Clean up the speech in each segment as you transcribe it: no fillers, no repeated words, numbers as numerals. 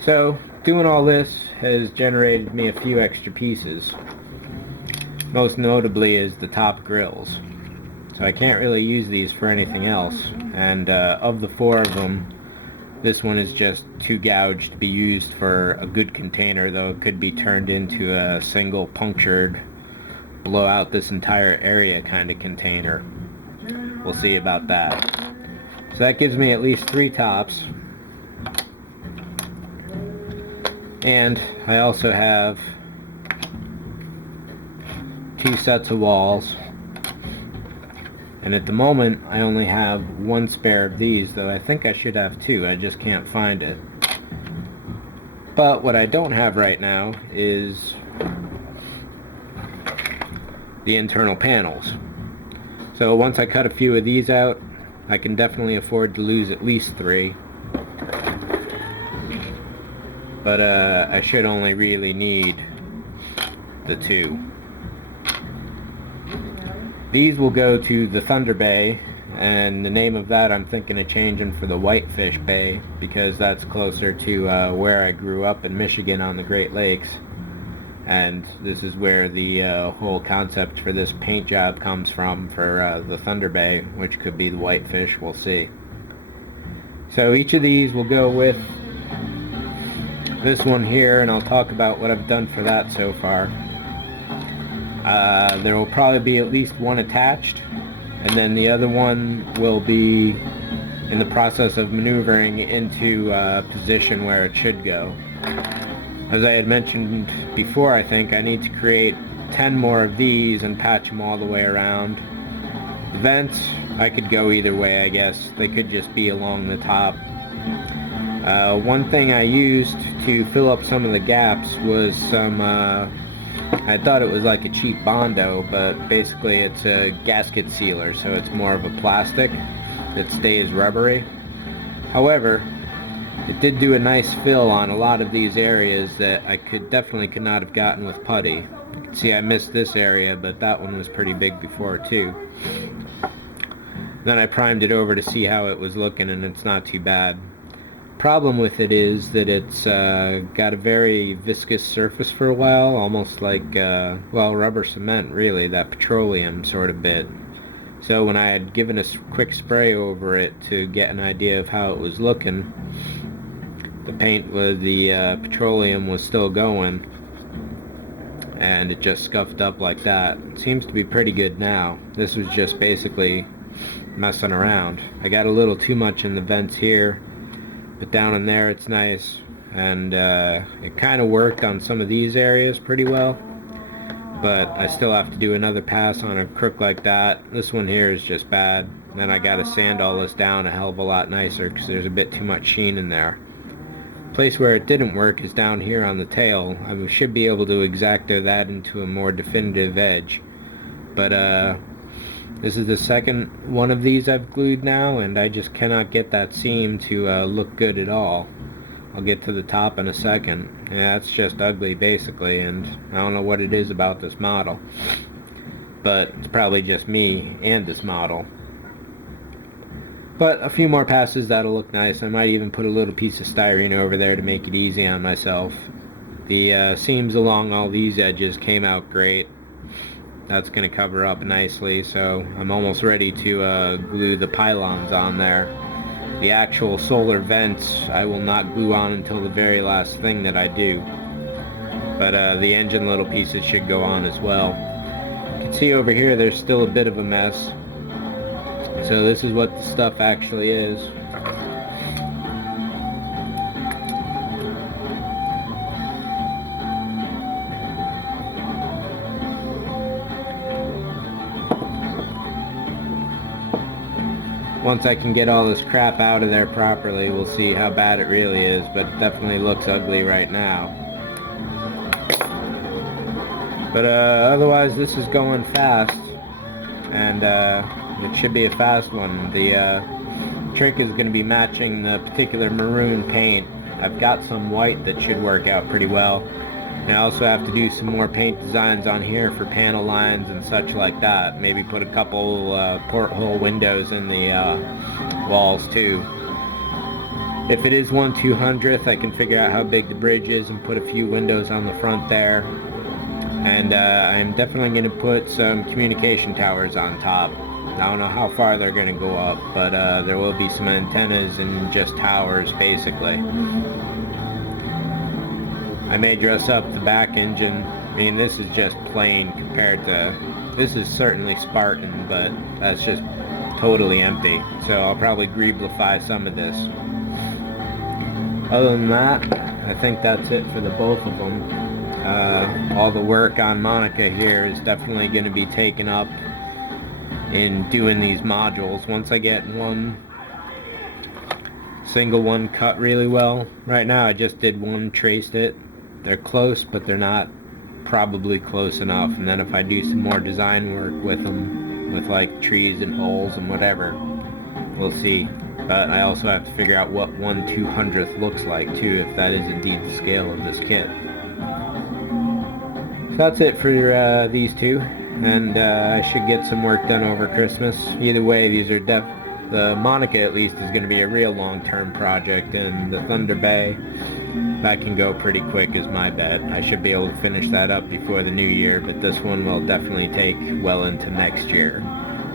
So doing all this has generated me a few extra pieces. Most notably is the top grills. So I can't really use these for anything else, and of the four of them, this one is just too gouged to be used for a good container, though it could be turned into a single punctured, blow out this entire area kind of container. We'll see about that. So that gives me at least 3 tops. And I also have 2 sets of walls. And at the moment, I only have 1 spare of these, though I think I should have 2. I just can't find it. But what I don't have right now is the internal panels. So once I cut a few of these out, I can definitely afford to lose at least 3. But I should only really need the 2. These will go to the Thunder Bay, and the name of that I'm thinking of changing for the Whitefish Bay, because that's closer to where I grew up in Michigan on the Great Lakes. And this is where the whole concept for this paint job comes from for the Thunder Bay, which could be the Whitefish, we'll see. So each of these will go with this one here, and I'll talk about what I've done for that so far. There will probably be at least one attached, and then the other one will be in the process of maneuvering into a position where it should go. As I had mentioned before, I think I need to create 10 more of these and patch them all the way around. The vents, I could go either way, I guess. They could just be along the top. One thing I used to fill up some of the gaps was some, I thought it was like a cheap Bondo, but basically it's a gasket sealer, so it's more of a plastic that stays rubbery. However, it did do a nice fill on a lot of these areas that I could not have gotten with putty. You can see I missed this area, but that one was pretty big before too. Then I primed it over to see how it was looking, and it's not too bad. Problem with it is that it's got a very viscous surface for a while, almost like, well, rubber cement really, that petroleum sort of bit. So when I had given a quick spray over it to get an idea of how it was looking, the paint with the petroleum was still going, and it just scuffed up like that. It seems to be pretty good now. This was just basically messing around. I got a little too much in the vents here, but down in there it's nice, and it kind of worked on some of these areas pretty well, but I still have to do another pass on a crook like that. This one here is just bad. Then I got to sand all this down a hell of a lot nicer because there's a bit too much sheen in there. Place where it didn't work is down here on the tail. I should be able to exacto that into a more definitive edge, but this is the second one of these I've glued now, and I just cannot get that seam to look good at all. I'll get to the top in a second. Yeah, it's just ugly basically, and I don't know what it is about this model, but it's probably just me and this model. But a few more passes, that'll look nice. I might even put a little piece of styrene over there to make it easy on myself. The seams along all these edges came out great. That's going to cover up nicely, so I'm almost ready to glue the pylons on there. The actual solar vents I will not glue on until the very last thing that I do. But the engine little pieces should go on as well. You can see over here there's still a bit of a mess. So this is what the stuff actually is. Once I can get all this crap out of there properly, we'll see how bad it really is, but it definitely looks ugly right now. But otherwise this is going fast, and it should be a fast one. The trick is going to be matching the particular maroon paint. I've got some white that should work out pretty well. And I also have to do some more paint designs on here for panel lines and such like that. Maybe put a couple porthole windows in the walls too. If it is 1/200th, I can figure out how big the bridge is and put a few windows on the front there. And I'm definitely going to put some communication towers on top. I don't know how far they're going to go up, but there will be some antennas and just towers, basically. I may dress up the back engine. I mean, this is just plain compared to... This is certainly Spartan, but that's just totally empty. So I'll probably greeblify some of this. Other than that, I think that's it for the both of them. All the work on Monica here is definitely going to be taken up in doing these modules. Once I get one single one cut really well. Right now I just did one, traced it. They're close, but they're not probably close enough. And then if I do some more design work with them, with like trees and holes and whatever, we'll see. But I also have to figure out what 1/200th looks like too, if that is indeed the scale of this kit. So that's it for these two, and I should get some work done over Christmas. Either way, these are the Monica at least is going to be a real long-term project, and the Thunder Bay, that can go pretty quick is my bet. I should be able to finish that up before the new year, but this one will definitely take well into next year.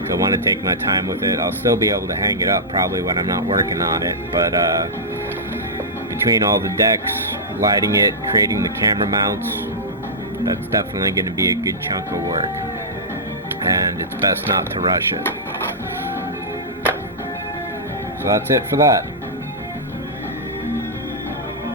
So I want to take my time with it. I'll still be able to hang it up probably when I'm not working on it, but between all the decks, lighting it, creating the camera mounts, that's definitely going to be a good chunk of work, and it's best not to rush it. So that's it for that.